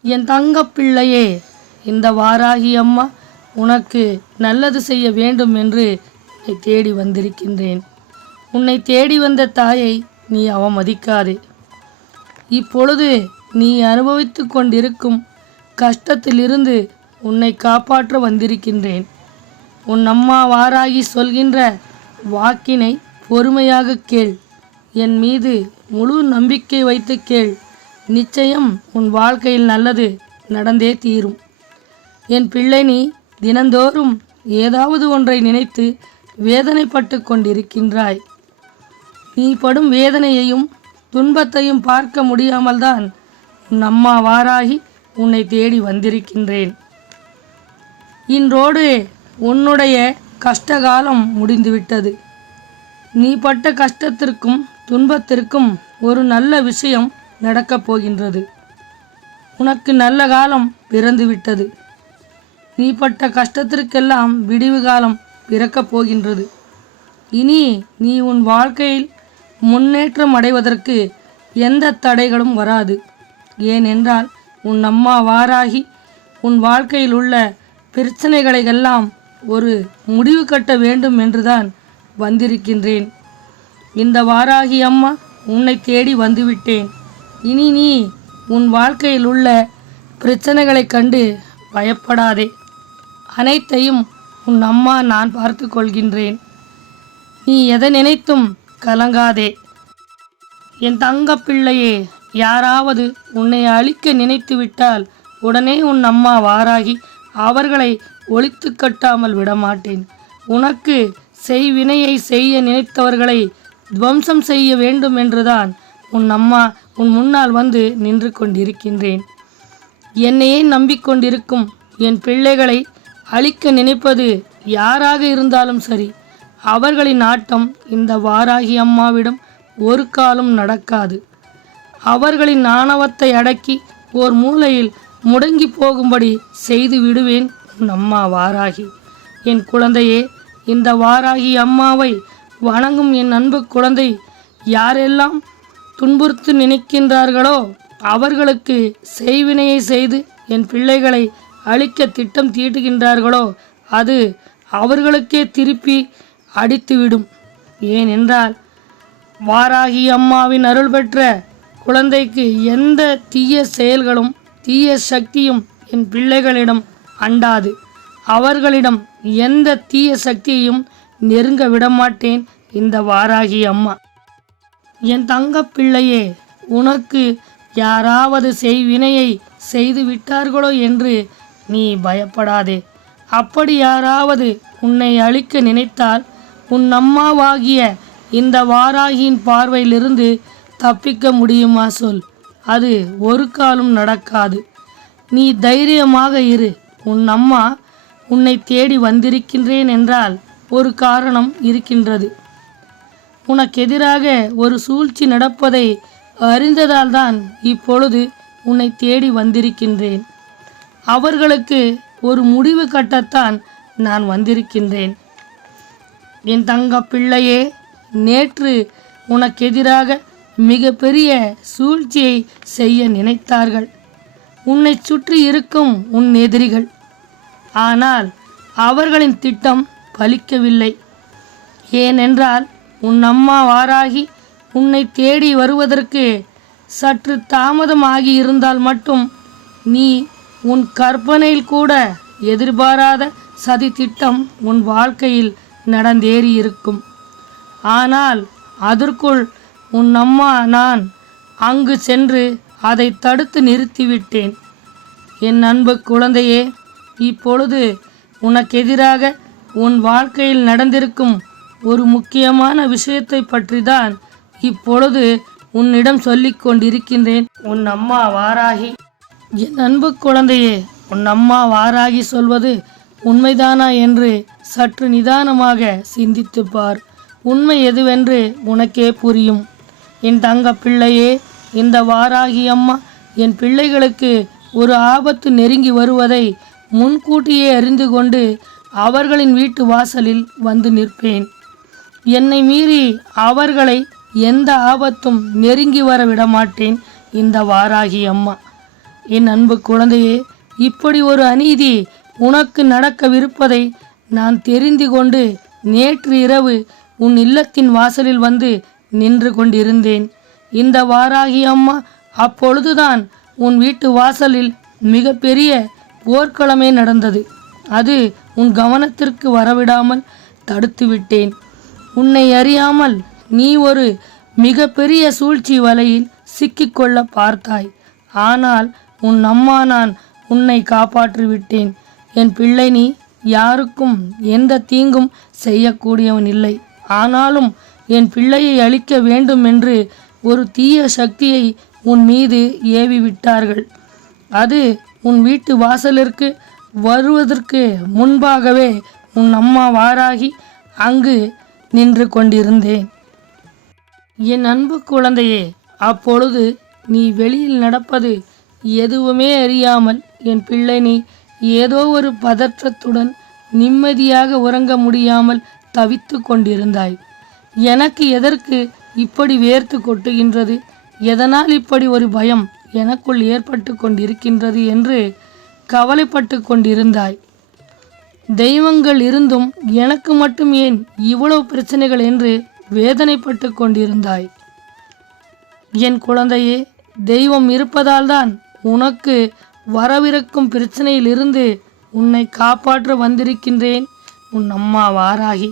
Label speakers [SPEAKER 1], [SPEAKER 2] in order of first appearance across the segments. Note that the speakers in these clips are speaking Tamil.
[SPEAKER 1] என் தங்க பிள்ளையே இந்த வாராகி அம்மா உனக்கு நல்லது செய்ய வேண்டும் என்று உன்னை தேடி வந்திருக்கின்றேன். உன்னை தேடி வந்த தாயை நீ அவமதிக்காதே. இப்பொழுது நீ அனுபவித்து கொண்டிருக்கும் கஷ்டத்திலிருந்து உன்னை காப்பாற்ற வந்திருக்கின்றேன். உன் அம்மா வாராகி சொல்கின்ற வாக்கினை பொறுமையாக கேள். என் மீது முழு நம்பிக்கை வைத்து கேள். நிச்சயம் உன் வாழ்க்கையில் நல்லது நடந்தே தீரும். என் பிள்ளை நீ தினந்தோறும் ஏதாவது ஒன்றை நினைத்து வேதனைப்பட்டு கொண்டிருக்கின்றாய். நீ படும் வேதனையையும் துன்பத்தையும் பார்க்க முடியாமல்தான் உன் அம்மா வாராகி உன்னை தேடி வந்திருக்கின்றேன். இன்றோடு உன்னுடைய கஷ்டகாலம் முடிந்துவிட்டது. நீ பட்ட கஷ்டத்திற்கும் துன்பத்திற்கும் ஒரு நல்ல விஷயம் நடக்கப் போகின்றது. உனக்கு நல்ல காலம் பிறந்துவிட்டது. நீ பட்ட கஷ்டத்திற்கெல்லாம் விடிவு காலம் பிறக்கப் போகின்றது. இனி நீ உன் வாழ்க்கையில் முன்னேற்றம் அடைவதற்கு எந்த தடைகளும் வராது. ஏனென்றால் உன் அம்மா வாராகி உன் வாழ்க்கையில் உள்ள பிரச்சனைகளையெல்லாம் ஒரு முடிவு கட்ட வேண்டும் என்றுதான் வந்திருக்கின்றேன். இந்த வாராகி அம்மா உன்னை தேடி வந்துவிட்டேன். இனி நீ உன் வாழ்க்கையில் உள்ள பிரச்சனைகளைக் கண்டு பயப்படாதே. அனைத்தையும் உன் அம்மா நான் பார்த்து கொள்கின்றேன். நீ எதை நினைத்தும் கலங்காதே. என் தங்க பிள்ளையே யாராவது உன்னை அழிக்க நினைத்து விட்டால் உடனே உன் அம்மா வாராகி அவர்களை ஒழித்து கட்டாமல் விடமாட்டேன். உனக்கு செய்வினையை செய்ய நினைத்தவர்களை துவம்சம் செய்ய வேண்டும் என்றுதான் உன் அம்மா உன் முன்னால் வந்து நின்று கொண்டிருக்கின்றேன். என்னையே நம்பிக்கொண்டிருக்கும் என் பிள்ளைகளை அழிக்க நினைப்பது யாராக இருந்தாலும் சரி அவர்களின் ஆட்டம் இந்த வாராகி அம்மாவிடம் ஒரு காலம் நடக்காது. அவர்களின் ஆணவத்தை அடக்கி ஓர் மூலையில் முடங்கி போகும்படி செய்து விடுவேன் உன் அம்மா வாராகி. என் குழந்தையே இந்த வாராகி அம்மாவை வணங்கும் என் அன்பு குழந்தை யாரெல்லாம் துன்புறுத்து நினைக்கின்றார்களோ? அவர்களுக்கு செய்வினையை செய்து என் பிள்ளைகளை அழிக்க திட்டம் தீட்டுகின்றார்களோ? அது அவர்களுக்கே திருப்பி அடித்துவிடும். ஏனென்றால் வாராகி அம்மாவின் அருள் பெற்ற குழந்தைக்கு எந்த தீய செயல்களும் தீய சக்தியும் என் பிள்ளைகளிடம் அண்டாது. அவர்களிடம் எந்த தீய சக்தியையும் நெருங்க விடமாட்டேன் இந்த வாராகி அம்மா. என் தங்க பிள்ளையே உனக்கு யாராவது செய்வினையை செய்து விட்டார்களோ என்று நீ பயப்படாதே. அப்படி யாராவது உன்னை அழிக்க நினைத்தால் உன் அம்மாவாகிய இந்த வாராகியின் பார்வையிலிருந்து தப்பிக்க முடியுமா சொல். அது ஒரு காலம் நடக்காது. நீ தைரியமாக இரு. உன் அம்மா உன்னை தேடி வந்திருக்கின்றேன் என்றால் ஒரு காரணம் இருக்கின்றது. உனக்கு எதிராக ஒரு சூழ்ச்சி நடப்பதை அறிந்ததால்தான் இப்பொழுது உன்னை தேடி வந்திருக்கின்றேன். அவர்களுக்கு ஒரு முடிவு கட்டத்தான் நான் வந்திருக்கின்றேன். என் தங்க பிள்ளையே நேற்று உனக்கு எதிராக மிகப்பெரிய சூழ்ச்சியை செய்ய நினைத்தார்கள். உன்னை சுற்றி இருக்கும் உன் எதிரிகள். ஆனால் அவர்களின் திட்டம் பலிக்கவில்லை. ஏனென்றால் உன் அம்மா வாராகி உன்னை தேடி வருவதற்கு சற்று தாமதமாகி இருந்தால் மட்டும் நீ உன் கற்பனையில் கூட எதிர்பாராத சதி திட்டம் உன் வாழ்க்கையில் நடந்தேறி இருக்கும். ஆனால் அதற்குள் உன் அம்மா நான் அங்கு சென்று அதை தடுத்து நிறுத்திவிட்டேன். என் அன்பு குழந்தையே இப்பொழுது உனக்கெதிராக உன் வாழ்க்கையில் நடந்திருக்கும் ஒரு முக்கியமான விஷயத்தை பற்றி தான் இப்பொழுது உன்னிடம் சொல்லிக் கொண்டிருக்கின்றேன். உன் அம்மா வாராகி என் அன்பு குழந்தையே உன் அம்மா வாராகி சொல்வது உண்மைதானா என்று சற்று நிதானமாக சிந்தித்துப்பார் உண்மை எதுவென்று உனக்கே புரியும். என் தங்க பிள்ளையே இந்த வாராகி அம்மா என் பிள்ளைகளுக்கு ஒரு ஆபத்து நெருங்கி வருவதை முன்கூட்டியே அறிந்து கொண்டு அவர்களின் வீட்டு வாசலில் வந்து நிற்பேன். என்னை மீறி அவர்களை எந்த ஆபத்தும் நெருங்கி வர விடமாட்டேன் இந்த வாராகி அம்மா. என் அன்பு குழந்தையே இப்படி ஒரு அநீதி உனக்கு நடக்கவிருப்பதை நான் தெரிந்து கொண்டு நேற்று இரவு உன் இல்லத்தின் வாசலில் வந்து நின்று கொண்டிருந்தேன். இந்த வாராகி அம்மா அப்பொழுதுதான் உன் வீட்டு வாசலில் மிகப்பெரிய போர்க்களமே நடந்தது. அது உன் கவனத்திற்கு வரவிடாமல் தடுத்து விட்டேன் உன்னை அறியாமல் நீ ஒரு மிகப்பெரிய சூழ்ச்சி வலையில் சிக்கிக்கொள்ள பார்த்தாய். ஆனால் உன் அம்மா நான் உன்னை காப்பாற்றிவிட்டேன் என் பிள்ளை நீ யாருக்கும் எந்த தீங்கும் செய்யக்கூடியவன் இல்லை. ஆனாலும் என் பிள்ளையை அழிக்க வேண்டும் என்று ஒரு தீய சக்தியை உன் மீது ஏவி விட்டார்கள். அது உன் வீட்டு வாசலிற்கு வருவதற்கு முன்பாகவே உன் அம்மா வாராகி அங்கு நின்று கொண்டிருந்தேன். என் அன்பு குழந்தையே அப்பொழுது நீ வெளியில் நடப்பது எதுவுமே அறியாமல் என் பிள்ளை நீ ஏதோ ஒரு பதற்றத்துடன் நிம்மதியாக உறங்க முடியாமல் தவித்து கொண்டிருந்தாய். எனக்கு எதற்கு இப்படி வேர்த்து கொட்டுகின்றது? எதனால் இப்படி ஒரு பயம் எனக்குள் ஏற்பட்டு கொண்டிருக்கின்றது என்று கவலைப்பட்டு கொண்டிருந்தாய். தெய்வங்கள் இருந்தும் எனக்கு மட்டும் ஏன் இவ்வளவு பிரச்சனைகள் என்று வேதனைப்பட்டு கொண்டிருந்தாய்? என் குழந்தையே தெய்வம் இருப்பதால்தான் உனக்கு வரவிருக்கும் பிரச்சனையிலிருந்து உன்னை காப்பாற்ற வந்திருக்கின்றேன் உன் அம்மா வாராகி.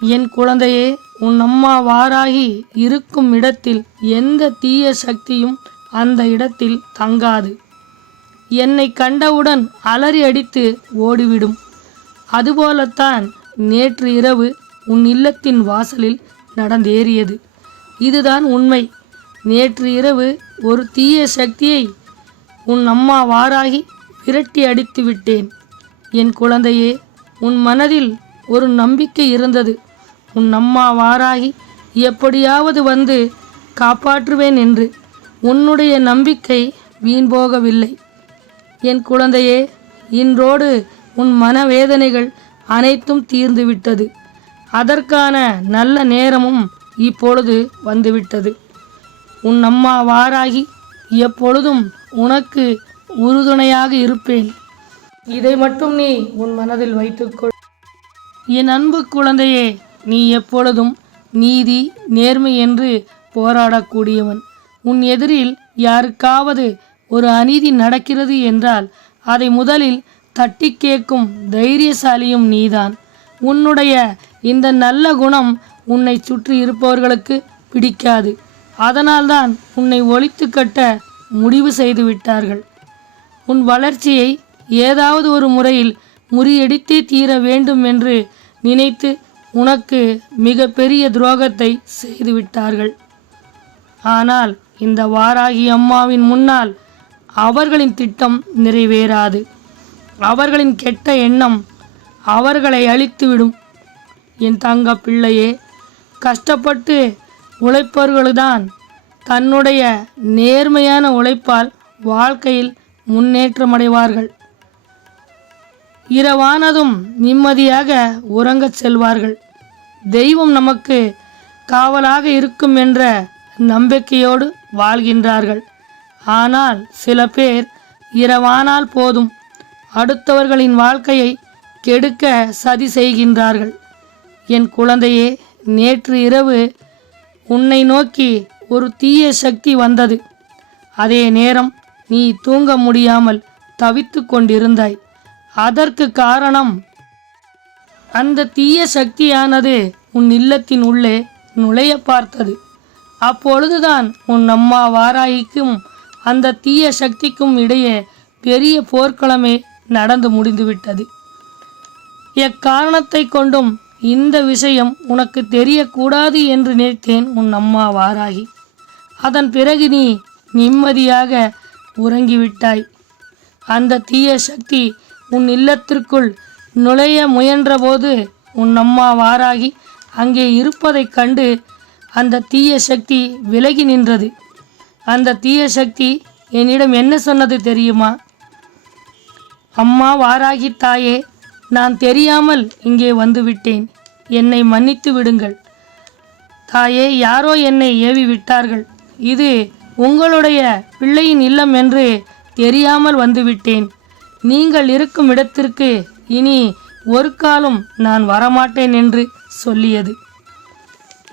[SPEAKER 1] என் குழந்தையே உன் அம்மா வாராகி இருக்கும் இடத்தில் எந்த தீய சக்தியும் அந்த இடத்தில் தங்காது. என்னை கண்டவுடன் அலறி அடித்து ஓடிவிடும். அதுபோலத்தான் நேற்று இரவு உன் இல்லத்தின் வாசலில் நடந்தேறியது. இதுதான் உண்மை. நேற்று இரவு ஒரு தீய சக்தியை உன் அம்மா வாராகி விரட்டி அடித்து விட்டேன். என் குழந்தையே உன் மனதில் ஒரு நம்பிக்கை இருந்தது. உன் அம்மா வாராகி எப்படியாவது வந்து காப்பாற்றுவேன் என்று. உன்னுடைய நம்பிக்கை வீண் போகவில்லை. என் குழந்தையே இன்றோடு உன் மனவேதனைகள் அனைத்தும் தீர்ந்துவிட்டது. அதற்கான நல்ல நேரமும் இப்பொழுது வந்துவிட்டது. உன் அம்மா வாராகி எப்பொழுதும் உனக்கு உறுதுணையாக இருப்பேன். இதை மட்டும் நீ உன் மனதில் வைத்துக்கொள். என் அன்பு குழந்தையே நீ எப்பொழுதும் நீதி நேர்மை என்று போராடக்கூடியவன். உன் எதிரில் யாருக்காவது ஒரு அநீதி நடக்கிறது என்றால் அதை முதலில் தட்டி கேட்கும் தைரியசாலியும் நீதான். உன்னுடைய இந்த நல்ல குணம் உன்னை சுற்றி இருப்பவர்களுக்கு பிடிக்காது. அதனால்தான் உன்னை ஒழித்து கட்ட முடிவு செய்து விட்டார்கள். உன் வளர்ச்சியை ஏதாவது ஒரு முறையில் முறியடித்தே தீர வேண்டும் என்று நினைத்து உனக்கு மிக பெரிய துரோகத்தை செய்துவிட்டார்கள் ஆனால் இந்த வாராகி அம்மாவின் முன்னால் அவர்களின் திட்டம் நிறைவேறாது. அவர்களின் கெட்ட எண்ணம் அவர்களை அழித்துவிடும். என் தங்க பிள்ளையே கஷ்டப்பட்டு உழைப்பவர்கள்தான் தன்னுடைய நேர்மையான உழைப்பால் வாழ்க்கையில் முன்னேற்றமடைவார்கள். இரவானதும் நிம்மதியாக உறங்கச் செல்வார்கள். தெய்வம் நமக்கு காவலாக இருக்கும் என்ற நம்பிக்கையோடு வாழ்கின்றார்கள். ஆனால் சில பேர் இரவானால் போதும். அடுத்தவர்களின் வாழ்க்கையை கெடுக்க சதி செய்கின்றார்கள். என் குழந்தையே நேற்று இரவு உன்னை நோக்கி ஒரு தீய சக்தி வந்தது. அதே நேரம் நீ தூங்க முடியாமல் தவித்து கொண்டிருந்தாய். அதற்கு காரணம் அந்த தீய சக்தியானது உன் இல்லத்தின் உள்ளே நுழைய பார்த்தது. அப்பொழுதுதான் உன் அம்மா வாராயிக்கும் அந்த தீய சக்திக்கும் இடையே பெரிய போர்க்களமே நடந்து முடிந்துவிட்டது. எக்காரணத்தை கொண்டும் இந்த விஷயம் உனக்கு தெரியக்கூடாது என்று நினைத்தேன் உன் அம்மா வாராகி. அதன் பிறகு நீ நிம்மதியாக உறங்கிவிட்டாய். அந்த தீய சக்தி உன் இல்லத்திற்குள் நுழைய முயன்றபோது உன் அம்மா வாராகி அங்கே இருப்பதைக் கண்டு அந்த தீய சக்தி விலகி நின்றது. அந்த தீய சக்தி என்னிடம் என்ன சொன்னது தெரியுமா? அம்மா வாராகி தாயே நான் தெரியாமல் இங்கே வந்துவிட்டேன். என்னை மன்னித்து விடுங்கள். தாயே யாரோ என்னை ஏவி விட்டார்கள். இது உங்களுடைய பிள்ளையின் இல்லம் என்று தெரியாமல் வந்துவிட்டேன். நீங்கள் இருக்கும் இடத்திற்கு இனி ஒரு காலம் நான் வரமாட்டேன் என்று சொல்லியது.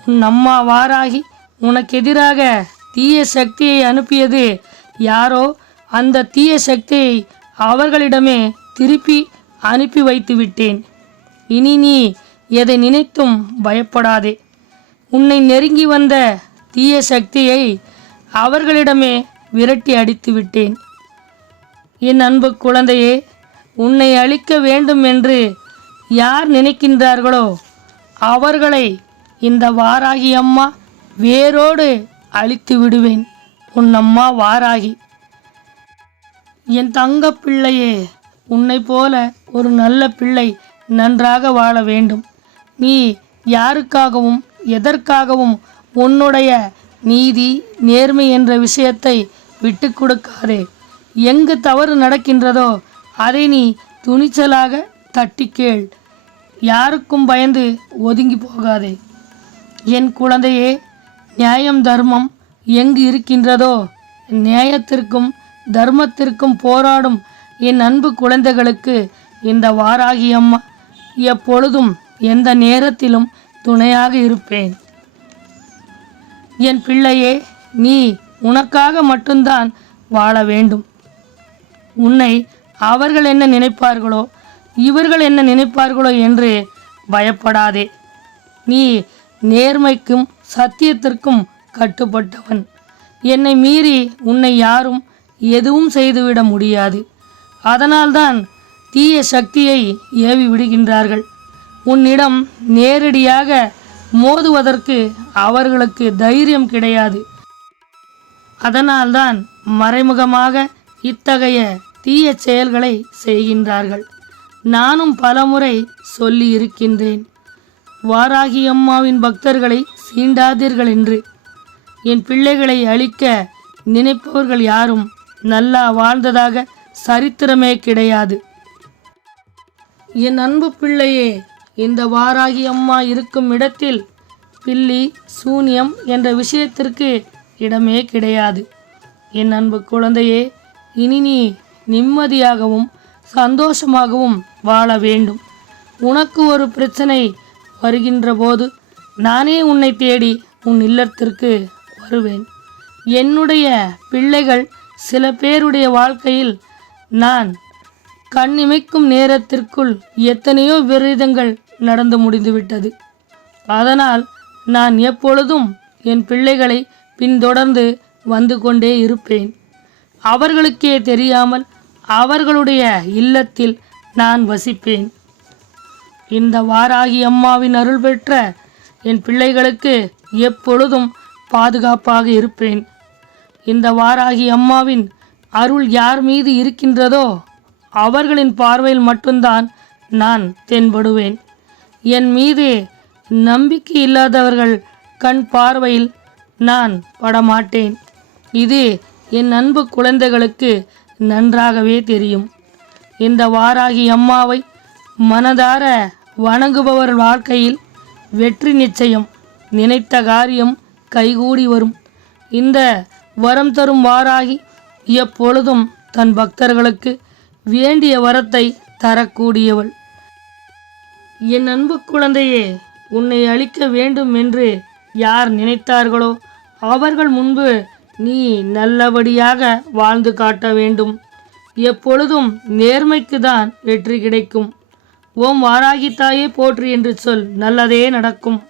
[SPEAKER 1] உன் அம்மா வாராகி உனக்கு எதிராக தீய சக்தியை அனுப்பியது யாரோ அந்த தீய சக்தியை அவர்களிடமே திருப்பி அனுப்பி வைத்து விட்டேன். இனி நீ எதை நினைத்தும் பயப்படாதே. உன்னை நெருங்கி வந்த தீய சக்தியை அவர்களிடமே விரட்டி அடித்து விட்டேன். என் அன்பு குழந்தையே உன்னை அழிக்க வேண்டும் என்று யார் நினைக்கின்றார்களோ அவர்களை இந்த வாராகி அம்மா வேரோடு அழித்து விடுவேன். உன் அம்மா வாராகி. என் தங்க பிள்ளையே உன்னை போல ஒரு நல்ல பிள்ளை நன்றாக வாழ வேண்டும். நீ யாருக்காகவும் எதற்காகவும் உன்னுடைய நீதி நேர்மை என்ற விஷயத்தை விட்டு கொடுக்காதே. எங்கு தவறு நடக்கின்றதோ அதை நீ துணிச்சலாக தட்டி கேள். யாருக்கும் பயந்து ஒதுங்கி போகாதே. என் குழந்தையே நியாயம் தர்மம் எங்கு இருக்கின்றதோ? நியாயத்திற்கும் தர்மத்திற்கும் போராடும் என் அன்பு குழந்தைகளுக்கு இந்த வாராகி அம்மா எப்பொழுதும் எந்த நேரத்திலும் துணையாக இருப்பேன். என் பிள்ளையே நீ உனக்காக மட்டும்தான் வாழ வேண்டும். உன்னை அவர்கள் என்ன நினைப்பார்களோ இவர்கள் என்ன நினைப்பார்களோ என்று பயப்படாதே. நீ நேர்மைக்கும் சத்தியத்திற்கும் கட்டுப்பட்டவன். என்னை மீறி உன்னை யாரும் எதுவும் செய்துவிட முடியாது. அதனால்தான் தீய சக்தியை ஏவி விடுகின்றார்கள். உன்னிடம் நேரடியாக மோதுவதற்கு அவர்களுக்கு தைரியம் கிடையாது. அதனால்தான் மறைமுகமாக இத்தகைய தீய செயல்களை செய்கின்றார்கள். நானும் பலமுறை சொல்லி இருக்கின்றேன் வாராகி அம்மாவின் பக்தர்களை சீண்டாதீர்கள் என்று என் பிள்ளைகளை அழிக்க நினைப்பவர்கள் யாரும் நல்லா வாழ்ந்ததாக சரித்திரமே கிடையாது. என் அன்பு பிள்ளையே இந்த வாராகி அம்மா இருக்கும் இடத்தில் பில்லி சூனியம் என்ற விஷயத்திற்கு இடமே கிடையாது. என் அன்பு குழந்தையே இனி நீ நிம்மதியாகவும் சந்தோஷமாகவும் வாழ வேண்டும். உனக்கு ஒரு பிரச்சனை வருகின்ற போது நானே உன்னை தேடி உன் இல்லத்திற்கு வருவேன். என்னுடைய பிள்ளைகள் சில பேருடைய வாழ்க்கையில் நான் கண்ணிமைக்கும் நேரத்திற்குள் எத்தனையோ விரதங்கள் நடந்து முடிந்துவிட்டது. அதனால் நான் எப்பொழுதும் என் பிள்ளைகளை பின்தொடர்ந்து வந்து கொண்டே இருப்பேன். அவர்களுக்கே தெரியாமல் அவர்களுடைய இல்லத்தில் நான் வசிப்பேன். இந்த வாராகி அம்மாவின் அருள் பெற்ற என் பிள்ளைகளுக்கு எப்பொழுதும் பாதுகாப்பாக இருப்பேன். இந்த வாராகி அம்மாவின் அருள் யார் மீது இருக்கின்றதோ அவர்களின் பார்வையில் மட்டும்தான் நான் தென்படுவேன். என் மீது நம்பிக்கை இல்லாதவர்கள் கண் பார்வையில் நான் படமாட்டேன். இது என் அன்பு குழந்தைகளுக்கு நன்றாகவே தெரியும். இந்த வாராகி அம்மாவை மனதார வணங்குபவர் வாழ்க்கையில் வெற்றி நிச்சயம் நினைத்த காரியம் கைகூடி வரும். இந்த வரம் தரும் வாராகி எப்பொழுதும் தன் பக்தர்களுக்கு வேண்டிய வரத்தை தரக்கூடியவள். என் அன்பு குழந்தையே உன்னை அழிக்க வேண்டும் என்று யார் நினைத்தார்களோ அவர்கள் முன்பு நீ நல்லபடியாக வாழ்ந்து காட்ட வேண்டும். எப்பொழுதும் நேர்மைக்கு தான் வெற்றி கிடைக்கும். ஓம் வாராகி தாயே என்று சொல் நல்லதே நடக்கும்.